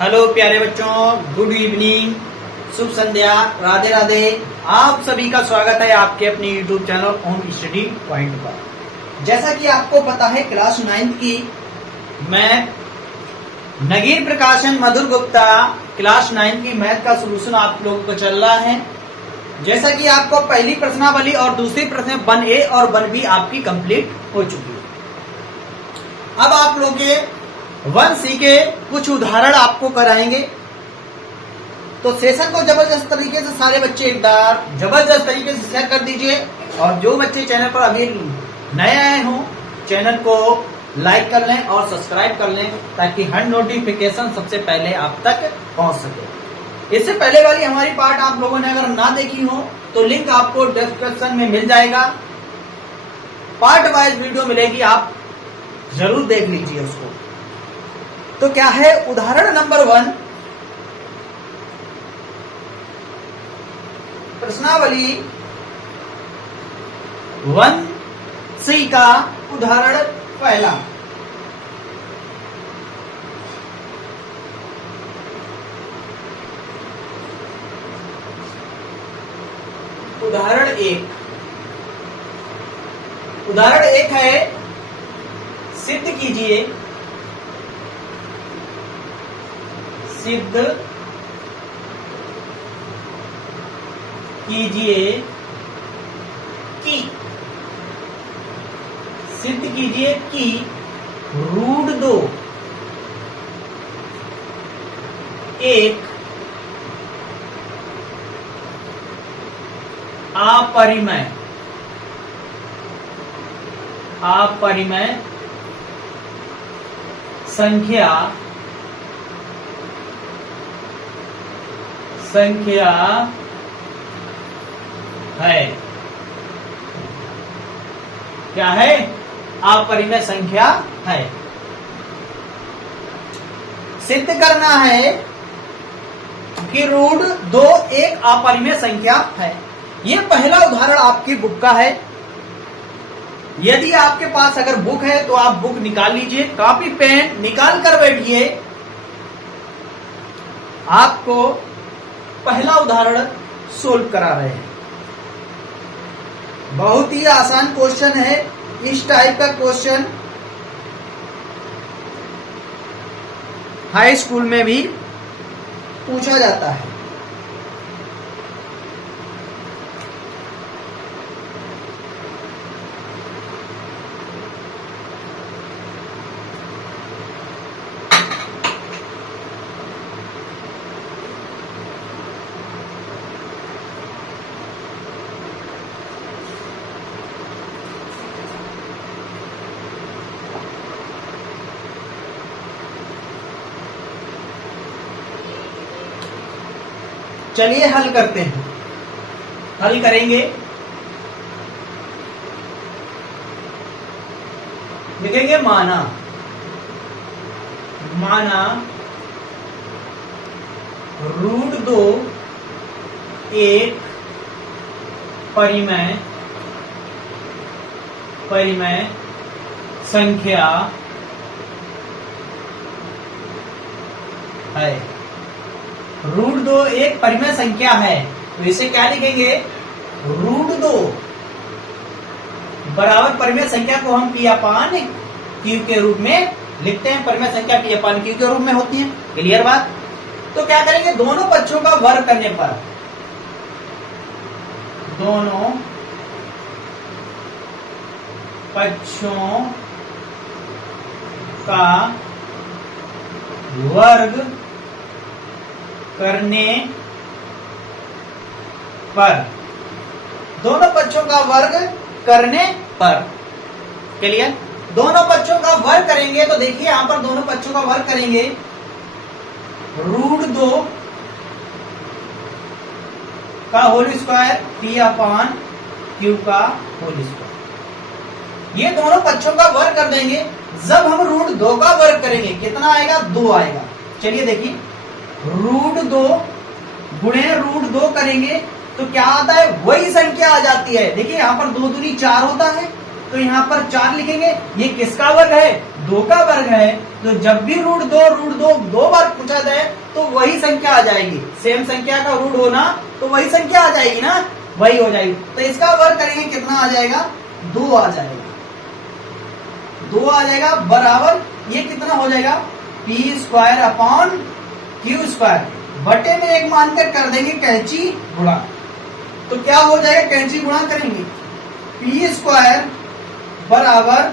Hello प्यारे बच्चों, good evening, शुभ संध्या, राधे राधे। आप सभी का स्वागत है आपके अपने YouTube channel home study point पर। जैसा कि आपको पता है, क्लास 9 की मैथ नगीर प्रकाशन मधुर गुप्ता क्लास 9 की मैथ का सोल्यूशन आप लोगों को चल रहा है। जैसा कि आपको पहली प्रश्नावली और दूसरी प्रश्न 1A और 1B आपकी कंप्लीट हो चुकी है। अब आप लोग के 1C के कुछ उदाहरण आपको कराएंगे, तो सेशन को जबरदस्त तरीके से सारे बच्चे एक बार जबरदस्त तरीके से शेयर कर दीजिए। और जो बच्चे चैनल पर अभी नए आए हों, चैनल को लाइक कर लें और सब्सक्राइब कर लें, ताकि हर नोटिफिकेशन सबसे पहले आप तक पहुंच सके। इससे पहले वाली हमारी पार्ट आप लोगों ने अगर ना देखी हो तो लिंक आपको डिस्क्रिप्शन में मिल जाएगा। पार्ट वाइज वीडियो मिलेगी, आप जरूर देख लीजिए उसको। तो क्या है उदाहरण नंबर 1, प्रश्नावली 1C का उदाहरण पहला। उदाहरण 1 है, सिद्ध कीजिए कि √2 एक अपरिमेय संख्या है। क्या है? अपरिमेय संख्या है। सिद्ध करना है कि √2 एक अपरिमेय संख्या है। यह पहला उदाहरण आपकी बुक का है। यदि आपके पास अगर बुक है तो आप बुक निकाल लीजिए, कॉपी पेन निकाल कर बैठिए। आपको पहला उदाहरण सोल्व करा रहे हैं। बहुत ही आसान क्वेश्चन है। इस टाइप का क्वेश्चन हाई स्कूल में भी पूछा जाता है। चलिए हल करते हैं। हल करेंगे, लिखेंगे माना √2 एक परिमेय संख्या है। √2 एक परिमेय संख्या है, तो इसे क्या लिखेंगे? √2 बराबर परिमेय संख्या को हम P/Q के रूप में लिखते हैं। परिमेय संख्या P/Q के रूप में होती है। क्लियर बात? तो क्या करेंगे? दोनों पक्षों का वर्ग करने पर, दोनों पक्षों का वर्ग करने पर, दोनों पक्षों का वर्ग करने पर। क्लियर? दोनों पक्षों का वर्ग करेंगे तो देखिए यहां पर दोनों पक्षों का वर्ग करेंगे। √2 का होल स्क्वायर P/Q का होल स्क्वायर। ये दोनों पक्षों का वर्ग कर देंगे। जब हम √2 का वर्ग करेंगे कितना आएगा? 2 आएगा। चलिए देखिए, √2 गुणे √2 करेंगे तो क्या आता है? वही संख्या आ जाती है। देखिए यहां पर 2 दूनी 4 होता है, तो यहाँ पर 4 लिखेंगे। ये किसका वर्ग है? 2 का वर्ग है। तो जब भी रूट दो बार पूछा जाए तो वही संख्या आ जाएगी। सेम संख्या का रूट होना तो वही संख्या आ जाएगी ना, वही हो जाएगी। तो इसका वर्ग करेंगे, कितना आ जाएगा? 2 आ जाएगा। 2 आ जाएगा बराबर ये कितना हो जाएगा? p² upon q²। बटे में 1 मानकर कर देंगे कैंची गुणा। तो क्या हो जाएगा? कैंची गुणा करेंगे, p² बराबर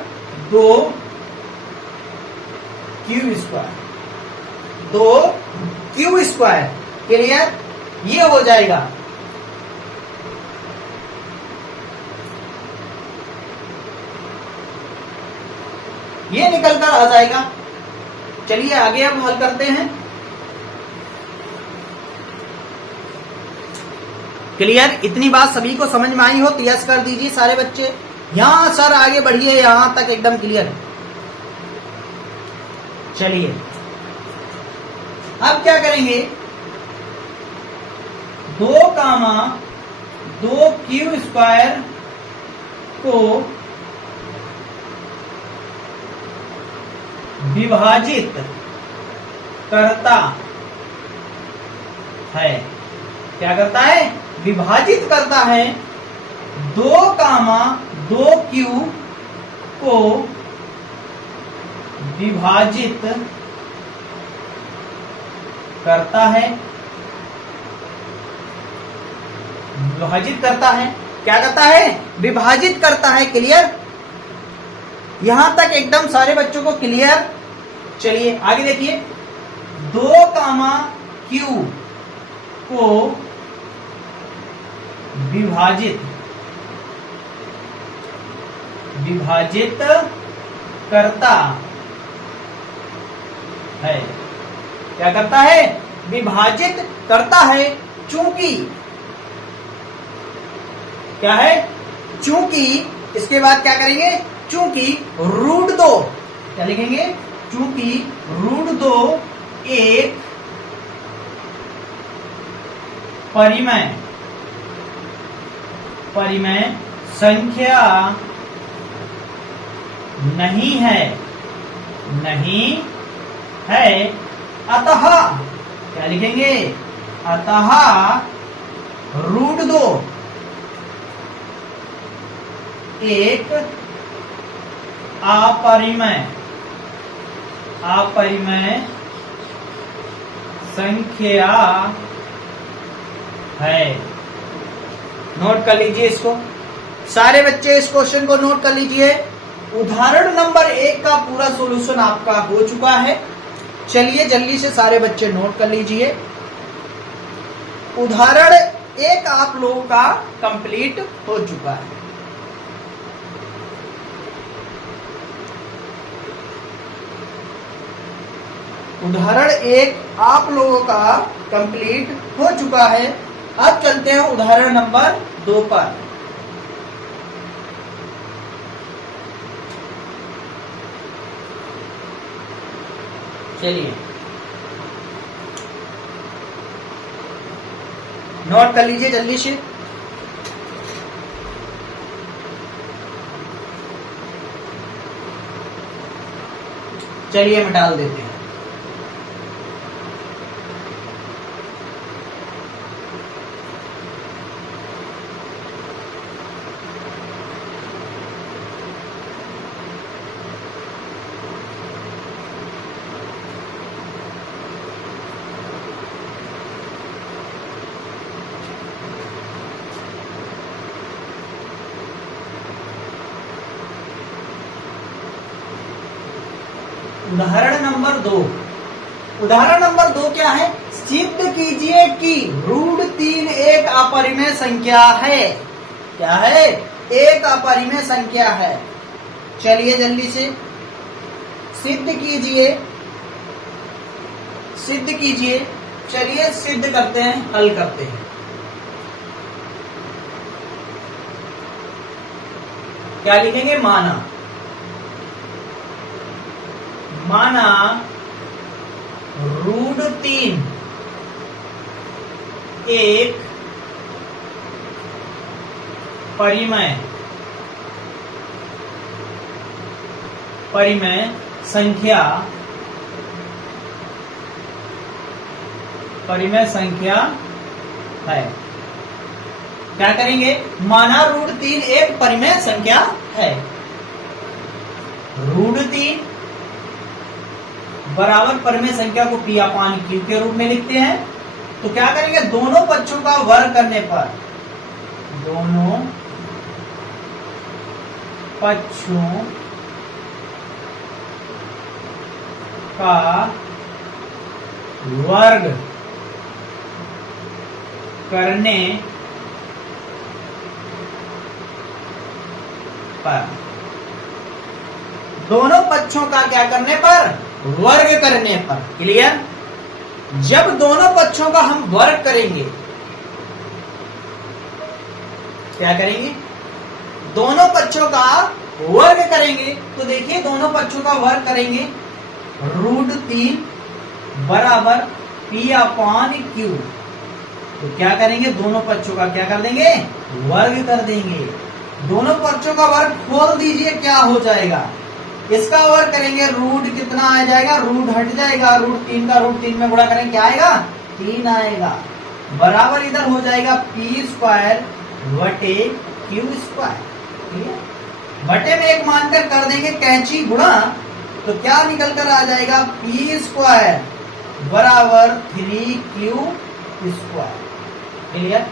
2q²। 2q²। क्लियर? ये हो जाएगा। ये निकल कर आ जाएगा। चलिए आगे अब हल करते हैं। क्लियर? इतनी बात सभी को समझ में आई हो तो यस कर दीजिए सारे बच्चे। यहां सर आगे बढ़िए, यहां तक एकदम क्लियर। चलिए अब क्या करेंगे? 2,2q² को विभाजित करता है। क्या करता है? विभाजित करता है 2,2q को विभाजित करता है। विभाजित करता है, क्या करता है? विभाजित करता है। क्लियर? यहां तक एकदम सारे बच्चों को क्लियर। चलिए आगे देखिए, 2,q को विभाजित करता है। क्या करता है? विभाजित करता है। चूंकि क्या है? चूंकि इसके बाद क्या करेंगे? चूंकि √2, क्या लिखेंगे? चूंकि √2 एक परिमेय संख्या नहीं है, अतः क्या लिखेंगे? अतः √2 एक अपरिमेय संख्या है। नोट कर लीजिए इसको सारे बच्चे, इस क्वेश्चन को नोट कर लीजिए। उदाहरण नंबर 1 का पूरा सॉल्यूशन आपका हो चुका है। चलिए जल्दी से सारे बच्चे नोट कर लीजिए। उदाहरण 1 आप लोगों का कंप्लीट हो चुका है। उदाहरण 1 आप लोगों का कंप्लीट हो चुका है। अब चलते हैं उदाहरण नंबर 2 पर। चलिए नोट कर लीजिए जल्दी से। चलिए हम डाल देते हैं। उदाहरण नंबर 2। उदाहरण नंबर 2 क्या है? सिद्ध कीजिए कि √3 एक अपरिमेय संख्या है। क्या है? एक अपरिमेय संख्या है। चलिए जल्दी से सिद्ध कीजिए। चलिए सिद्ध करते हैं, हल करते हैं। क्या लिखेंगे? माना √3 एक परिमेय परिमेय संख्या है। क्या करेंगे, माना √3 एक परिमेय संख्या है। √3 बराबर परिमेय संख्या को P/Q के रूप में लिखते हैं। तो क्या करेंगे, दोनों पक्षों का वर्ग करने पर, दोनों पक्षों का वर्ग करने पर, दोनों पक्षों का क्या करने पर, वर्ग करने पर। क्लियर। जब दोनों पक्षों का हम वर्ग करेंगे, क्या करेंगे, दोनों पक्षों का वर्ग करेंगे, तो देखिए दोनों पक्षों का वर्ग करेंगे, √3 बराबर P/Q। तो क्या करेंगे, दोनों पक्षों का क्या कर देंगे, वर्ग कर देंगे। दोनों पक्षों का वर्ग खोल दीजिए, क्या हो जाएगा, इसका वर्ग करेंगे, रूट कितना आ जाएगा, रूट हट जाएगा, √3 का √3 में गुणा करेंगे, क्या आएगा, 3 आएगा, बराबर इधर हो जाएगा P² बटे Q²। बटे में एक मानकर कर देंगे कैंची गुणा, तो क्या निकल कर आ जाएगा, P² बराबर 3Q²। क्लियर।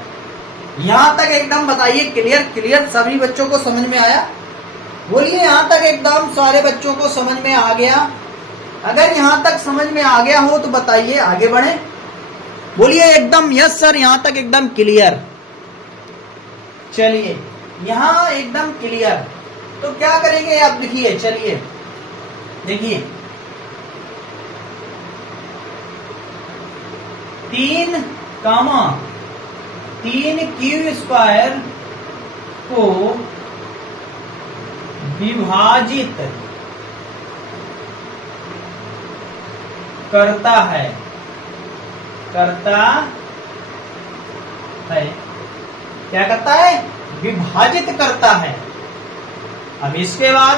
यहां तक एकदम बताइए, क्लियर सभी बच्चों को समझ में आया? बोलिए यहां तक एकदम सारे बच्चों को समझ में आ गया? अगर यहां तक समझ में आ गया हो तो बताइए, आगे बढ़े। बोलिए एकदम यस सर, यहां तक एकदम क्लियर। चलिए यहां एकदम क्लियर। तो क्या करेंगे आप लिखिए, चलिए देखिए, 3Q² को विभाजित करता है, क्या करता है, विभाजित करता है। अब इसके बाद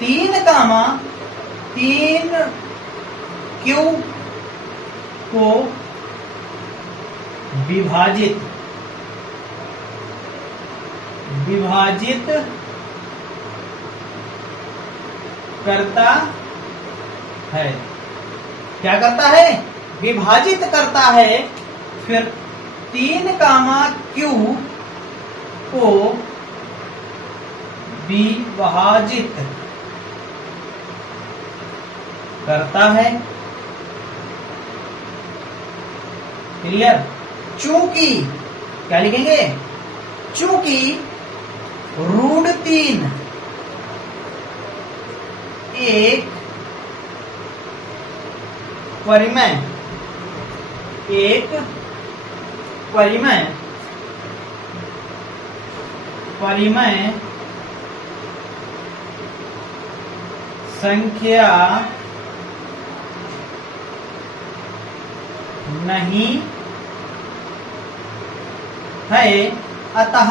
3Q को विभाजित करता है, क्या करता है, विभाजित करता है। फिर 3Q को विभाजित करता है। क्लियर। चूंकि क्या लिखेंगे, चूंकि √3 एक परिमेय संख्या नहीं है, अतः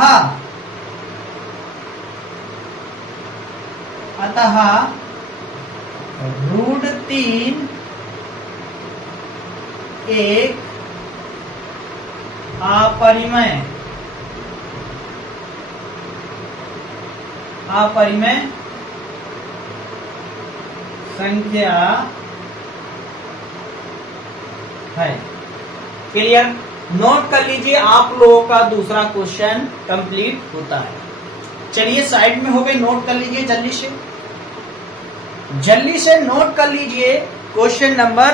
√3 एक अपरिमेय संख्या है। क्लियर। नोट कर लीजिए, आप लोगों का दूसरा क्वेश्चन कंप्लीट होता है। चलिए साइड में हो गए, नोट कर लीजिए जल्दी से नोट कर लीजिए। क्वेश्चन नंबर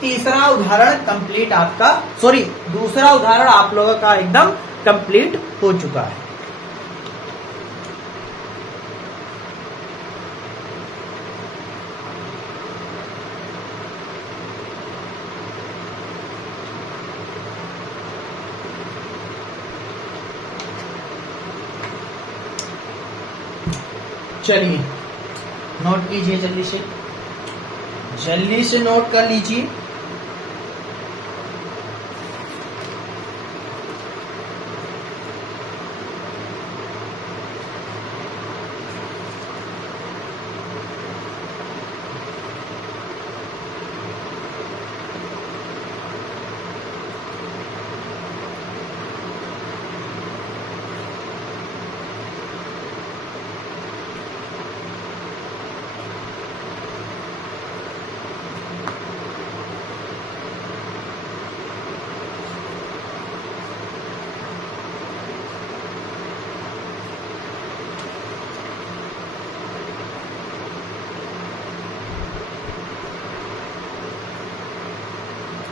तीसरा उदाहरण कंप्लीट आपका, सॉरी दूसरा उदाहरण आप लोगों का एकदम कंप्लीट हो चुका है। चलिए नोट कीजिए, जल्दी से नोट कर लीजिए।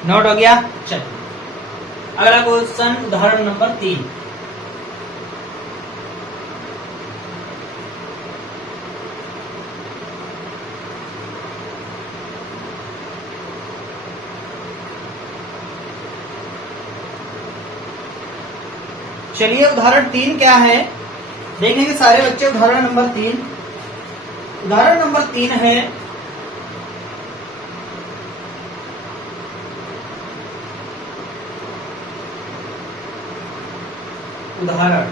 नोट हो गया। चलिए अगला क्वेश्चन, उदाहरण नंबर 3। चलिए उदाहरण 3 क्या है, देखेंगे सारे बच्चे। उदाहरण नंबर 3, उदाहरण नंबर 3 है उदाहरण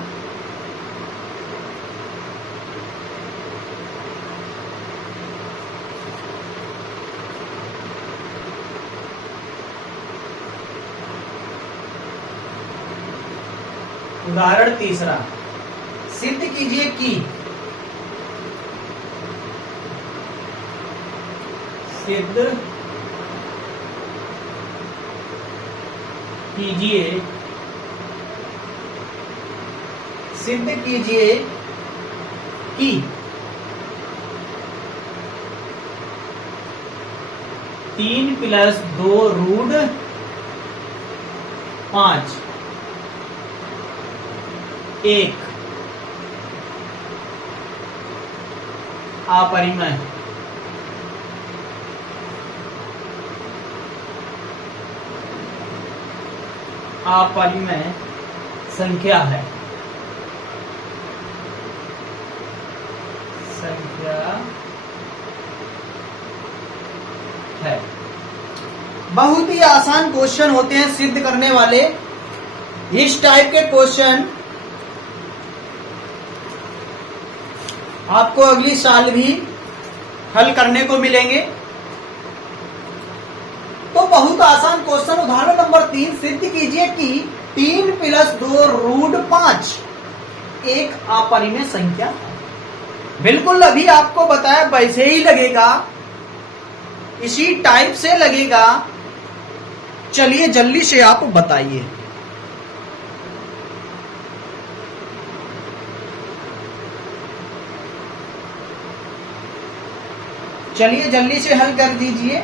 उदाहरण तीसरा, सिद्ध कीजिए कि सिद्ध कीजिए सिद्ध कीजिए कि 3 + 2 रूट 5 1 अपरिमेय अपरिमेय संख्या है। बहुत ही आसान क्वेश्चन होते हैं सिद्ध करने वाले। इस टाइप के क्वेश्चन आपको अगली साल भी हल करने को मिलेंगे। तो बहुत आसान क्वेश्चन, उदाहरण नंबर 3, सिद्ध कीजिए कि 3 + 2 रूट 5 एक अपरिमेय संख्या। बिल्कुल अभी आपको बताया वैसे ही लगेगा, इसी टाइप से लगेगा। चलिए जल्दी से आप बताइए। चलिए जल्दी से हल कर दीजिए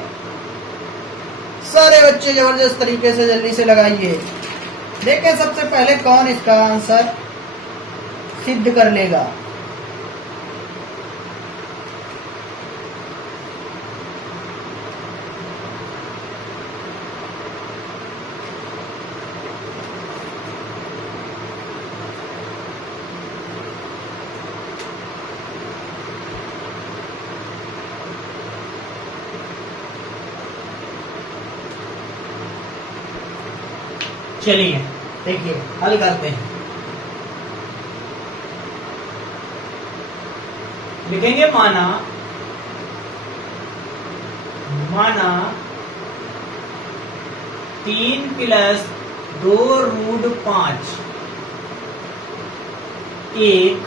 सारे बच्चे, जबरदस्त तरीके से जल्दी से लगाइए। देखें सबसे पहले कौन इसका आंसर सिद्ध कर लेगा। चलिए देखिए हल करते हैं। लिखेंगे माना 3 + 2 रूट 5 एक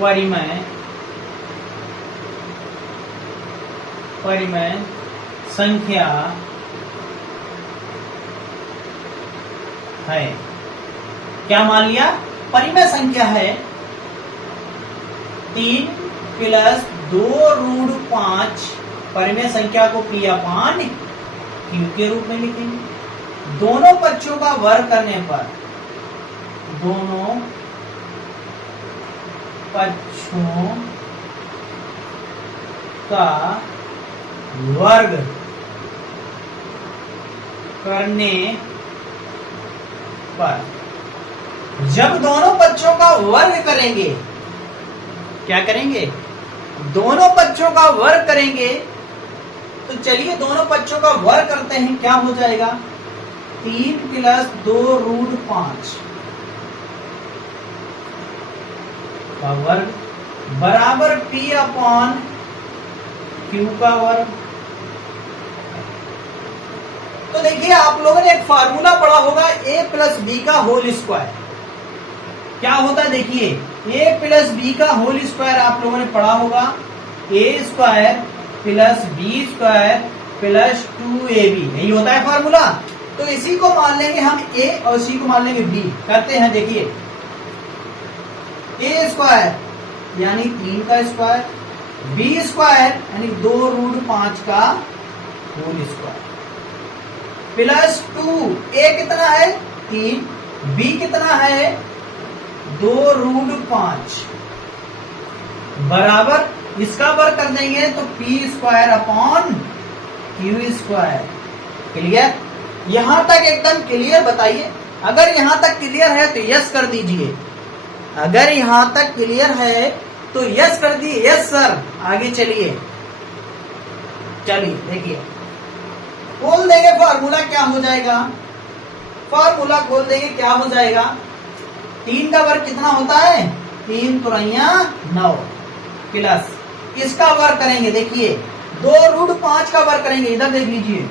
परिमेय संख्या है। क्या मान लिया? परिमेय संख्या है। 3 + 2 रूट 5 परिमेय संख्या को P/Q के रूप में लिखेंगे। दोनों पक्षों का वर्ग करने पर, दोनों पक्षों का वर्ग करने पर, जब दोनों पक्षों का वर्ग करेंगे, क्या करेंगे? दोनों पक्षों का वर्ग करेंगे। तो चलिए दोनों पक्षों का वर्ग करते हैं। क्या हो जाएगा? 3 + 2 रूट 5 का वर्ग बराबर P/Q का वर्ग। तो देखिए आप लोगों ने एक फार्मूला पढ़ा होगा a + b का होल स्क्वायर। क्या होता है? देखिए a + b का होल स्क्वायर आप लोगों ने पढ़ा होगा। a² + b² + 2ab, यही होता है फार्मूला। तो इसी को मान लेंगे हम a और इसी को मान लेंगे b। करते हैं, देखिए a² यानी 3 का स्क्वायर, b² यानी 2 रूट 5 का होल स्क्वायर प्लस 2, ए कितना है 3, बी कितना है 2√5 बराबर इसका वर्ग कर देंगे तो P square upon Q square. Clear? यहां तक एकदम क्लियर बताइए। अगर यहां तक क्लियर है तो यस कर दीजिए, अगर यहां तक क्लियर है तो यस कर दीजिए। यस सर, आगे चलिए। चलिए देखिए, खोल देंगे फॉर्मूला, क्या हो जाएगा, फॉर्मूला खोल देंगे, क्या हो जाएगा, 3 का वर्ग कितना होता है 3 3 9 प्लस इसका वर्ग करेंगे, देखिए 2√5 का वर्ग करेंगे, इधर देख लीजिए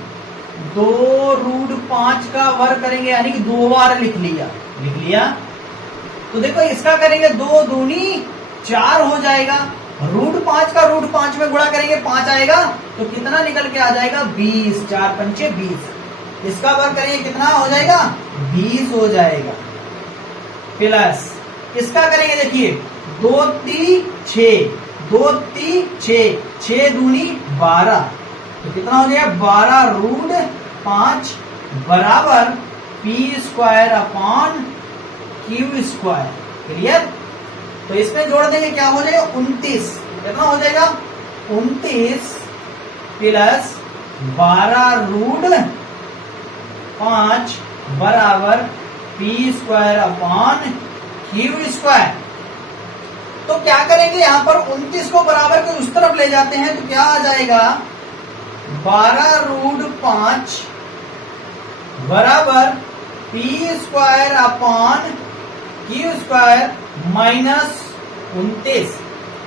2√5 का वर्ग करेंगे, यानी कि 2 बार लिख लिया। तो देखो इसका करेंगे 2 दूनी 4 हो जाएगा, √5 का √5 में गुणा करेंगे 5 आएगा, तो कितना निकल के आ जाएगा 20, 4 पंचे 20। इसका वर्ग करेंगे कितना हो जाएगा 20 हो जाएगा, प्लस इसका करेंगे देखिए 2 3 6, 2 3 6, 6 दूनी 12, तो कितना हो जाएगा 12√5 बराबर P square upon Q square. Clear? तो इसमें जोड़ देंगे, क्या हो जाएगा 29, कितना हो जाएगा 29 प्लस 12√5 बराबर P square upon Q square. तो क्या करेंगे, यहां पर 29 को बराबर के उस तरफ ले जाते हैं, तो क्या आ जाएगा 12√5 बराबर P square upon Q square minus 29।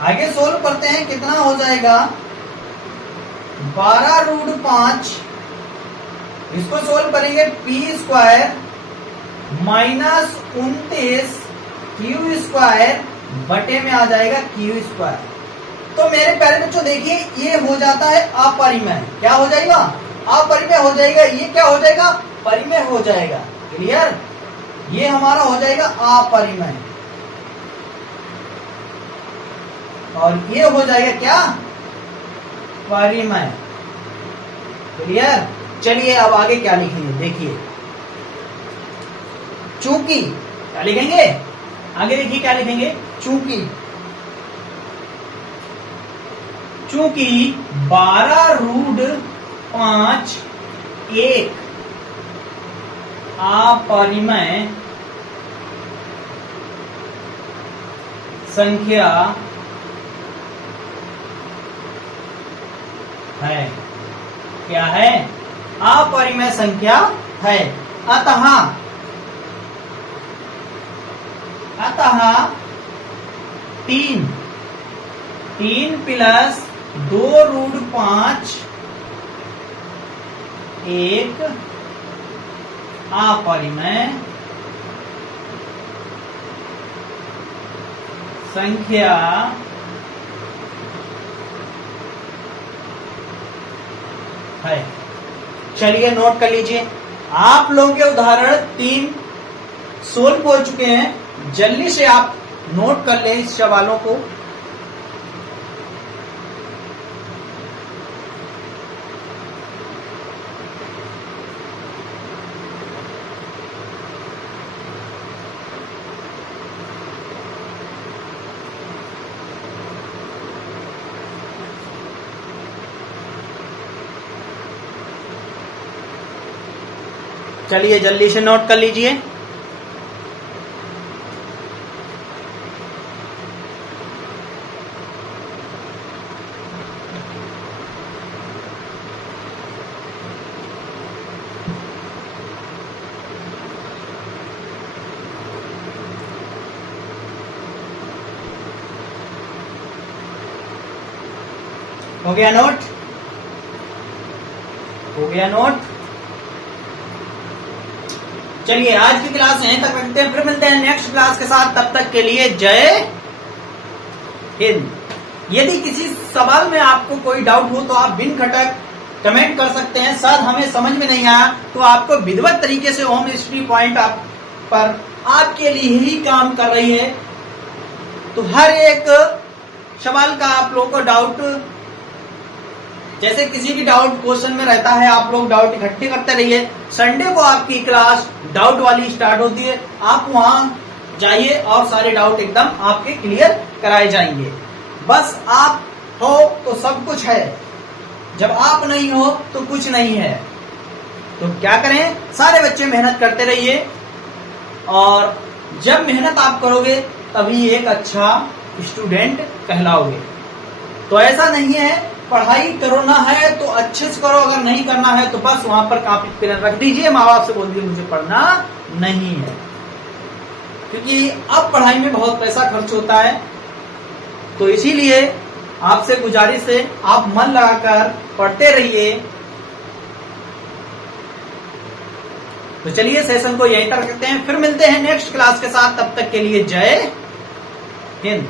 आगे सोल्व करते हैं, कितना हो जाएगा 12√5, इसको सोल्व करेंगे P square minus 29 Q square बटे में आ जाएगा क्यू स्क्वायर। तो मेरे प्यारे बच्चों देखिए, ये हो जाता है अपरिमेय। क्या हो जाएगा, अपरिमेय हो जाएगा। ये क्या हो जाएगा, परिमेय हो जाएगा। क्लियर? ये हमारा हो जाएगा अपरिमेय, और ये हो जाएगा क्या, परिमेय। क्लियर? चलिए अब आगे क्या लिखेंगे, देखिए चूंकि, क्या लिखेंगे आगे, देखिए क्या लिखेंगे, चूंकि 12√5 एक अपरिमेय संख्या है। क्या है, अपरिमेय संख्या है। अतः 3 प्लस 2√5 एक अपरिमेय संख्या है। चलिए नोट कर लीजिए, आप लोगों के उदाहरण 3 सोल्व हो चुके हैं। जल्दी से आप नोट कर लें इस सवालों को। चलिए जल्दी से नोट कर लीजिए। हो गया नोट, हो गया नोट। चलिए आज की क्लास यहीं तक रखते हैं, फिर मिलते हैं नेक्स्ट क्लास के साथ। तब तक के लिए जय हिंद। यदि किसी सवाल में आपको कोई डाउट हो तो आप बिन खटक कमेंट कर सकते हैं। सर हमें समझ में नहीं आया, तो आपको विधिवत तरीके से होम हिस्ट्री पॉइंट आप पर आपके लिए ही काम कर रही है। तो हर एक सवाल का आप लोगों को डाउट जैसे किसी भी डाउट क्वेश्चन में रहता है, आप लोग डाउट इकट्ठे करते रहिए। संडे को आपकी क्लास डाउट वाली स्टार्ट होती है, आप वहां जाइए और सारे डाउट एकदम आपके क्लियर कराए जाएंगे। बस आप हो तो सब कुछ है, जब आप नहीं हो तो कुछ नहीं है। तो क्या करें, सारे बच्चे मेहनत करते रहिए, और जब मेहनत आप करोगे तभी एक अच्छा स्टूडेंट कहलाओगे। तो ऐसा नहीं है, पढ़ाई करना है तो अच्छे से करो, अगर नहीं करना है तो बस वहां पर कॉपी पेन रख दीजिए, माँ बाप से बोल दीजिए मुझे पढ़ना नहीं है। क्योंकि अब पढ़ाई में बहुत पैसा खर्च होता है, तो इसीलिए आपसे गुजारिश है आप मन लगाकर पढ़ते रहिए। तो चलिए सेशन को यहीं तक रखते हैं, फिर मिलते हैं नेक्स्ट क्लास के साथ। तब तक के लिए जय हिंद।